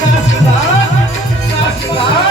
ਸਾਖਾ ਸਾਖਾ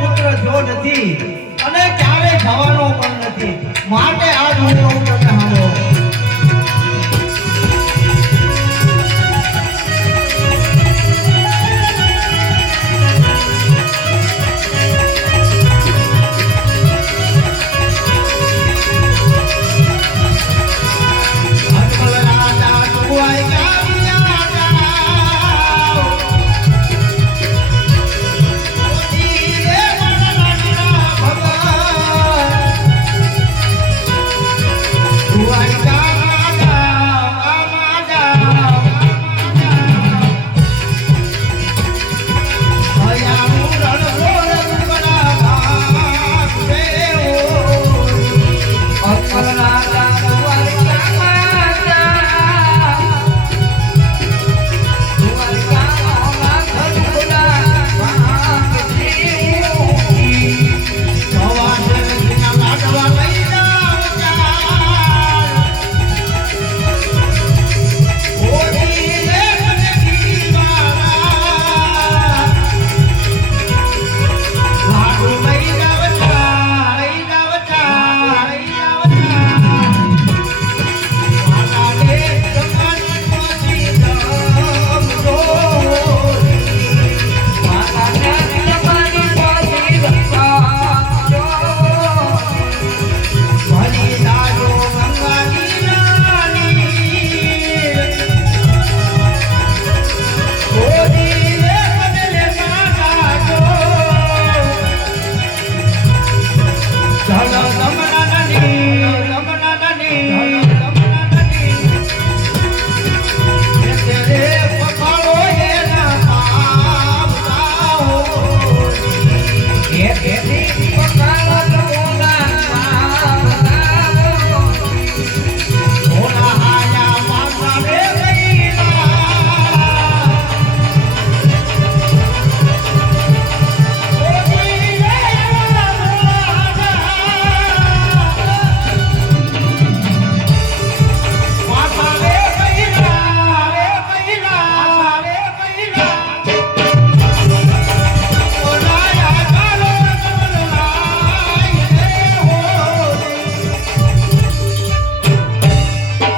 પુત્ર થયો નથી.